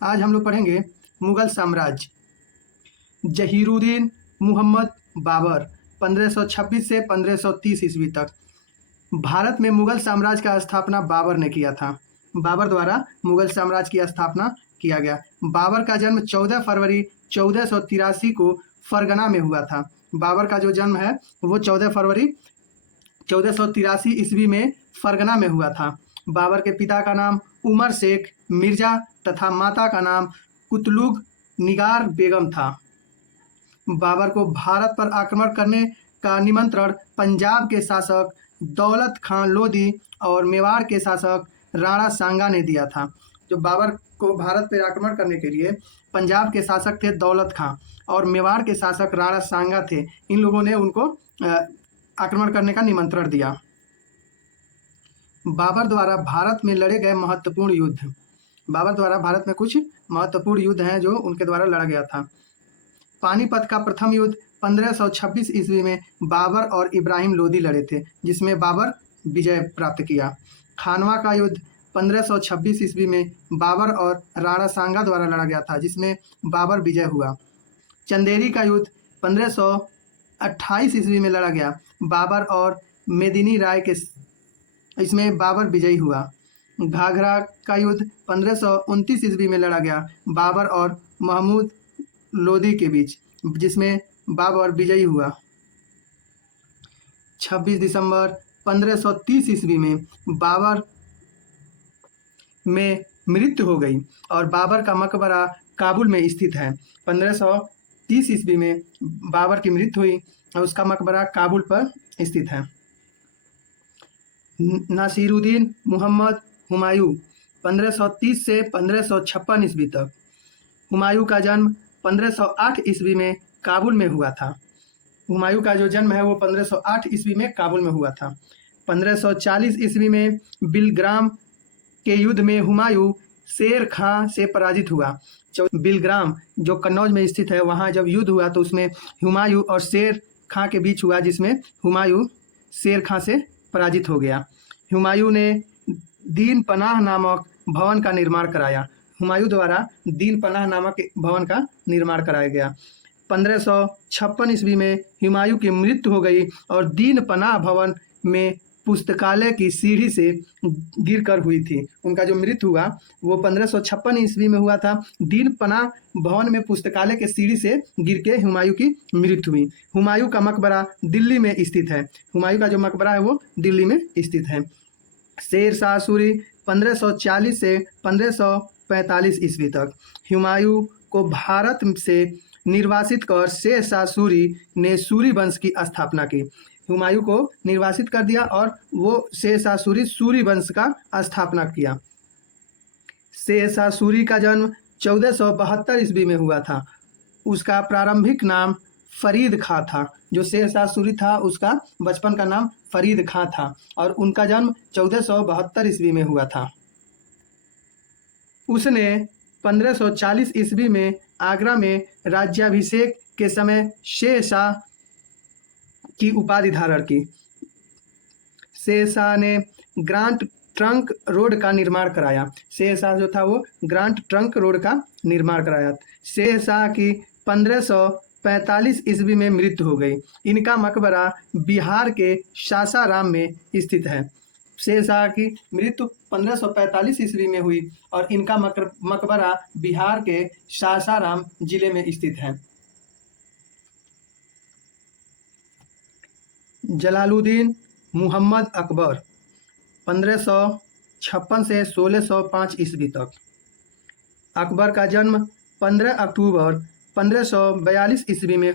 आज हम लोग पढ़ेंगे मुगल साम्राज्य। जहीरुद्दीन मुहम्मद बाबर 1526 से 1530 ईस्वी तक भारत में मुगल साम्राज्य का स्थापना बाबर ने किया था। बाबर द्वारा मुगल साम्राज्य की स्थापना किया गया। बाबर का जन्म 14 फरवरी 1483 को फरगना में हुआ था। बाबर का जो जन्म है वो 14 फरवरी 1483 ईस्वी में फरगना में हुआ था। बाबर के पिता का नाम उमर शेख मिर्जा तथा माता का नाम कुतलुग निगार बेगम था। बाबर को भारत पर आक्रमण करने का निमंत्रण पंजाब के शासक दौलत खान लोधी और मेवाड़ के शासक राणा सांगा ने दिया था। जो बाबर को भारत पर आक्रमण करने के लिए पंजाब के शासक थे दौलत खान और मेवाड़ के शासक राणा सांगा थे। इन लोगों ने उनको आक्रमण करने का निमंत्रण दिया। बाबर द्वारा भारत में लड़े गए महत्वपूर्ण युद्ध। बाबर द्वारा भारत में कुछ महत्वपूर्ण युद्ध हैं जो उनके द्वारा लड़ा गया था। पानीपत का प्रथम युद्ध 1526 ईस्वी में बाबर और इब्राहिम लोदी लड़े थे, जिसमें बाबर विजय प्राप्त किया। खानवा का युद्ध 1526 ईस्वी में बाबर और राणा सांगा द्वारा लड़ा गया था, जिसमें बाबर विजय हुआ। चंदेरी का युद्ध 1528 ईस्वी में लड़ा गया। बाबर और मेदिनी राय के इसमें बाबर विजयी हुआ। घाघरा का युद्ध 1529 ईस्वी में लड़ा गया बाबर और महमूद लोदी के बीच, जिसमें बाबर विजयी हुआ। 26 दिसंबर 1530 ईस्वी में बाबर में मृत्यु हो गई और बाबर का मकबरा काबुल में स्थित है। 1530 ईस्वी में बाबर की मृत्यु हुई और उसका मकबरा काबुल पर स्थित है। नासिरुद्दीन मुहम्मद हुमायूं 1530 से 1556 ईस्वी तक। हुमायूं का जन्म 1508 ईस्वी में काबुल में हुआ था। हुमायूं का जो जन्म है वो 1508 ईस्वी में काबुल में हुआ था। 1540 ईस्वी में बिलग्राम के युद्ध में हुमायूं शेर खां से पराजित हुआ। बिलग्राम जो कन्नौज में स्थित है, वहाँ जब युद्ध हुआ तो उसमें हुमायूं और शेर खां के बीच हुआ, जिसमें हुमायूं शेर खां से पराजित हो गया। हुमायूं ने दीन पनाह नामक भवन का निर्माण कराया। हुमायूं द्वारा दीन पनाह नामक भवन का निर्माण कराया गया। 1556 ईस्वी में हुमायूं की मृत्यु हो गई और दीन पनाह भवन में पुस्तकालय की सीढ़ी से गिरकर हुई थी। उनका जो मृत्यु हुआ वो 1556 ईस्वी में हुआ था। दीन पनाह भवन में पुस्तकालय के सीढ़ी से गिर के हुमायूं की मृत्यु हुई। हुमायूं का मकबरा दिल्ली में स्थित है। हुमायूं का जो मकबरा है वो दिल्ली में स्थित है। शेर शाह सूरी 1540 से 1545 ईस्वी तक। हुमायूं को भारत से निर्वासित कर शेर शाह सूरी ने सूरी वंश की स्थापना की। हुमायूं को निर्वासित कर दिया और वो शेर शाह सूरी सूरी वंश का स्थापना किया। शेर शाह सूरी का जन्म 1472 ईस्वी में हुआ था। उसका प्रारंभिक नाम फरीद खां था। जो शेर शाह सूरी था उसका बचपन का नाम फरीद खां था और उनका जन्म 1472 ईस्वी में हुआ था। उसने 1540 ईस्वी में आगरा में राज्याभिषेक के समय शेर शाह की उपाधि धारण की। शेर शाह ने ग्रांट ट्रंक रोड का निर्माण कराया। शेर शाह जो था वो ग्रांट ट्रंक रोड का निर्माण कराया। शेर शाह की 1545 ईस्वी में मृत्यु हो गई। इनका मकबरा बिहार के सासाराम में स्थित है। शेर शाह की मृत्यु 1545 ईस्वी में हुई और इनका मकबरा बिहार के सासाराम जिले में स्थित है। जलालुद्दीन मुहम्मद अकबर 1556 से 1605 ईस्वी तक। अकबर का जन्म 15 अक्टूबर 1542 ईस्वी में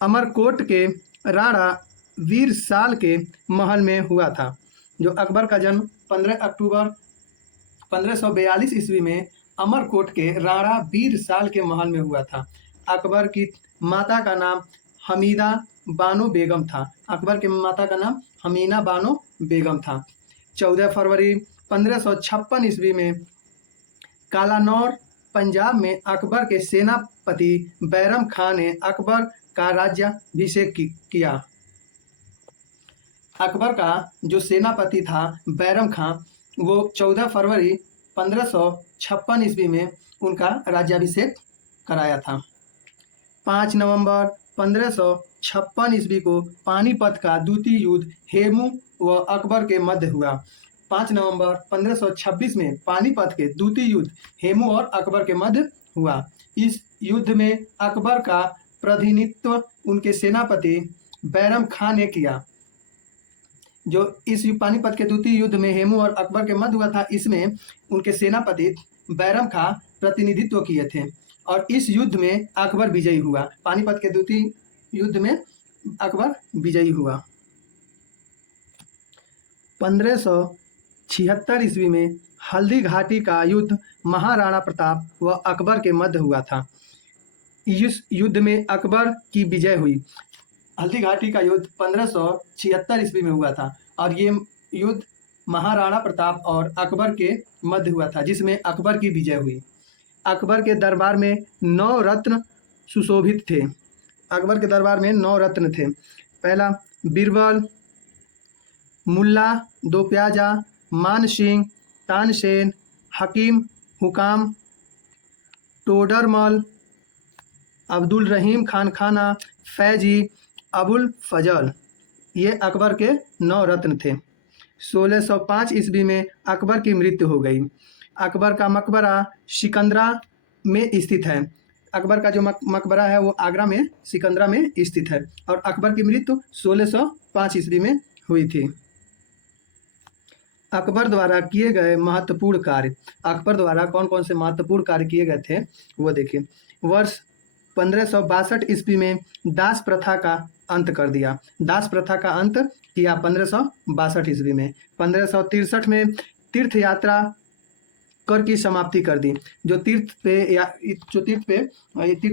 अमरकोट के राणा वीर साल के महल में हुआ था। जो अकबर का जन्म 15 अक्टूबर 1542 ईस्वी में अमरकोट के राणा वीर साल के महल में हुआ था। अकबर की माता का नाम हमीदा बानो बेगम था। अकबर की माता का नाम हमीना बानो बेगम था। 14 फरवरी 1556 ईस्वी में कालानौर पंजाब में अकबर के सेनापति बैरम खां ने अकबर का राज्याभिषेक किया। अकबर का जो सेनापति था बैरम खां वो 14 फरवरी 1556 ईस्वी में उनका राज्याभिषेक कराया था। 5 नवंबर 1556 ईस्वी को पानीपत का द्वितीय युद्ध हेमू व अकबर के मध्य हुआ। 5 नवंबर 1526 में पानीपत के द्वितीय युद्ध हेमू और अकबर के मध्य हुआ। इस युद्ध में अकबर का प्रतिनिधित्व उनके सेनापति बैरम खां ने किया। जो इस पानीपत के द्वितीय युद्ध में हेमू और अकबर के मध्य हुआ था, इसमें उनके सेनापति बैरम खां प्रतिनिधित्व किए थे और इस युद्ध में अकबर विजयी हुआ। पानीपत के द्वितीय युद्ध में अकबर विजयी हुआ। 1576 ईस्वी में हल्दी घाटी का युद्ध महाराणा प्रताप व अकबर के मध्य हुआ था। इस युद्ध में अकबर की विजय हुई। हल्दी घाटी का युद्ध 1576 ईस्वी में हुआ था और ये युद्ध महाराणा प्रताप और अकबर के मध्य हुआ था, जिसमें अकबर की विजय हुई। अकबर के दरबार में 9 रत्न सुशोभित थे। अकबर के दरबार में 9 रत्न थे। पहला बीरबल, मुल्ला दो प्याजा, मान सिंह, तानसेन, हकीम हुकाम, टोडरमल, अब्दुल रहीम खान खाना, फैजी, अबुल फजल, ये अकबर के 9 रत्न थे। 1605 ईस्वी में अकबर की मृत्यु हो गई। अकबर का मकबरा सिकंदरा में स्थित है। अकबर का जो मकबरा है वो आगरा में सिकंदरा में स्थित है और अकबर की मृत्यु 1605 ईस्वी में हुई थी। अकबर द्वारा किए गए महत्वपूर्ण कार्य। अकबर द्वारा कौन कौन से महत्वपूर्ण कार्य किए गए थे वो देखिए। वर्ष 1562 ईस्वी में दास प्रथा का अंत कर दिया। दास प्रथा का अंत किया 1562 ईस्वी में। 1563 में तीर्थ यात्रा कर की समाप्ति कर दी। जो तीर्थ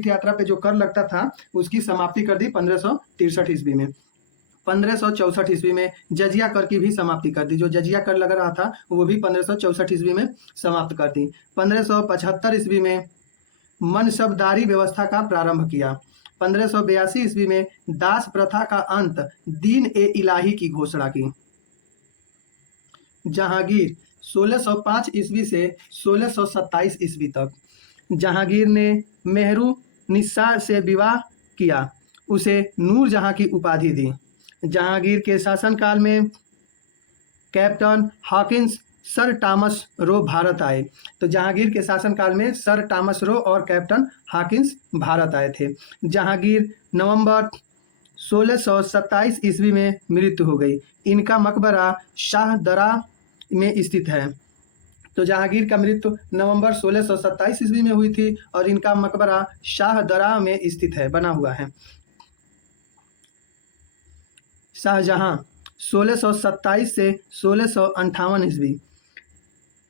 यात्रा पे जो कर लगता था उसकी समाप्ति कर दी 1563 ईस्वी में। 1564 ईस्वी में जजिया कर की भी समाप्ति कर दी। जो जजिया कर लग रहा था वो भी 1564 ईस्वी में समाप्त कर दी। 1575 ईस्वी में मनसबदारी व्यवस्था का प्रारंभ किया। 1582 ईस्वी में दास प्रथा का अंत, दीन ए इलाही की घोषणा की। जहांगीर 1605 ईस्वी से 1627 ईस्वी तक जहांगीर ने मेहरू निस्सा से विवाह किया, उसे नूरजहां की उपाधि दी। जहांगीर के शासनकाल में captain Hawkins, sir Thomas Roe Bharat आए। तो जहांगीर के शासनकाल में सर टॉमस रो और कैप्टन हॉकिंस भारत आए थे। जहांगीर नवंबर 1627 ईस्वी में मृत्यु हो गई। इनका मकबरा शाहदरा में स्थित है। तो जहांगीर का मृत्यु नवंबर 1627 ईस्वी में हुई थी और इनका मकबरा शाहदरा में स्थित है, बना हुआ है। शाहजहां 1627 से 1658 ईस्वी।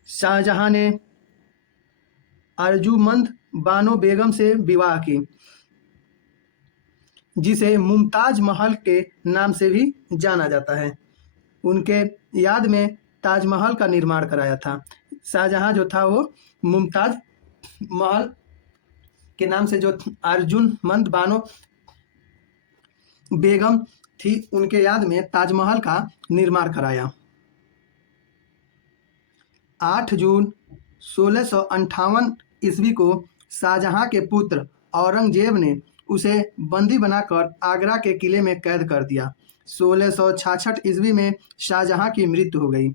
शाहजहां ने अर्जुमंद बानो बेगम से विवाह की, जिसे मुमताज महल के नाम से भी जाना जाता है। उनके याद में ताजमहल का निर्माण कराया था। शाहजहां जो था वो मुमताज महल के नाम से, जो अर्जुमंद बानो बेगम थी, उनके याद में ताजमहल का निर्माण कराया। 8 जून 1658 ईस्वी को शाहजहां के पुत्र औरंगजेब ने उसे बंदी बनाकर आगरा के किले में कैद कर दिया। 1666 ईस्वी में शाहजहां की मृत्यु हो गई।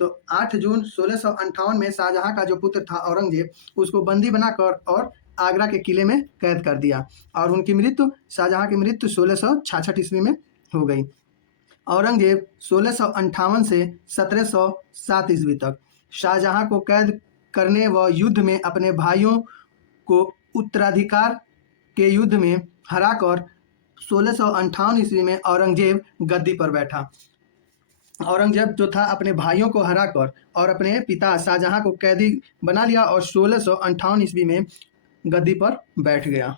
तो 8 जून 1658 में शाहजहां का जो पुत्र था औरंगजेब, उसको बंदी बनाकर और आगरा के किले में कैद कर दिया और उनकी मृत्यु, शाहजहां की मृत्यु 1666 ईस्वी में हो गई। औरंगजेब 1658 से 1707 ईस्वी तक शाहजहां को कैद करने व युद्ध में अपने भाइयों को उत्तराधिकार के युद्ध में हराकर 1658 ईस्वी में औरंगजेब गद्दी पर बैठा। औरंगजेब जो था अपने भाइयों को हराकर और अपने पिता शाहजहां को कैदी बना लिया और 1658 ईस्वी में गद्दी पर बैठ गया।